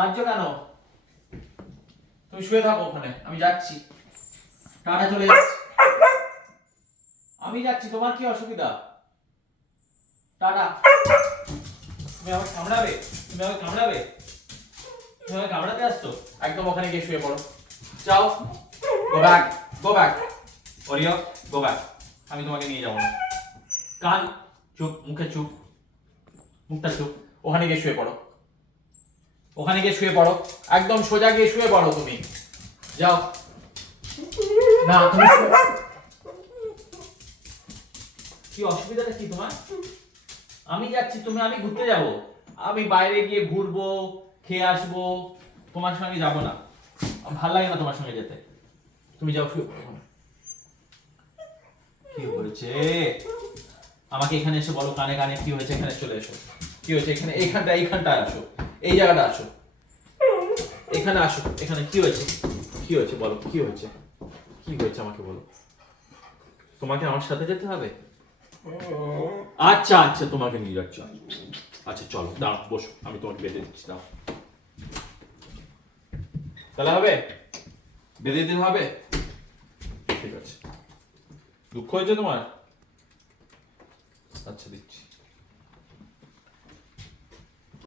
কাঁদছো কেন? তুমি শুয়ে থাকো ওখানে, আমি যাচ্ছি। টাটা, চলে যাচ্ছি। আমি যাচ্ছি, তোমার কি অসুবিধা? টাটা। তুমি আমাকে কামড়াবে? তুমি আমাকে কামড়াবে? তুমি আমাকে কামড়াতে আসছো? একদম ওখানে গিয়ে শুয়ে পড়ো। যাও, go back, go back. Oreo, go back. আমি তোমাকে নিয়ে যাবো না। কান চুপ, মুখে চুপ, মুখটা চুপ। ওখানে গিয়ে শুয়ে পড়ো, ওখানে গিয়ে শুয়ে পড়ো। একদম সোজা গিয়ে শুয়ে পড়ো তুমি। যাও। না, তুমি কি অসুবিধাটা কি তোমার? আমি যাচ্ছি, আমি ঘুরতে যাব। আমি বাইরে গিয়ে ঘুরবো, খেয়ে আসবো। তোমার সঙ্গে যাব না, ভাল লাগে না তোমার সঙ্গে যেতে। তুমি যাও, শুয়ে পড়ো। কি হয়েছে? আমাকে এখানে এসে বলো, কানে কানে কি হয়েছে, এখানে চলে এসো। কি হয়েছে এখানে? এইখানটায় আসো, এই জায়গাটা আসো, এখানে আসো। এখানে কি হয়েছে? কি হয়েছে বলো, কি হয়েছে? কি হয়েছে আমাকে বলো। তোমাকে আমার সাথে যেতে হবে? আচ্ছা আচ্ছা, তোমাকে নিয়ে যাচ্ছি। আচ্ছা চলো, দাঁড়াও, বসো, আমি তোমাকে বেঁধে দিচ্ছি, দাও। তাহলে হবে? বেঁধে দিন হবে? ঠিক আছে। দুঃখ হয়েছে তোমার? আচ্ছা, দিচ্ছি।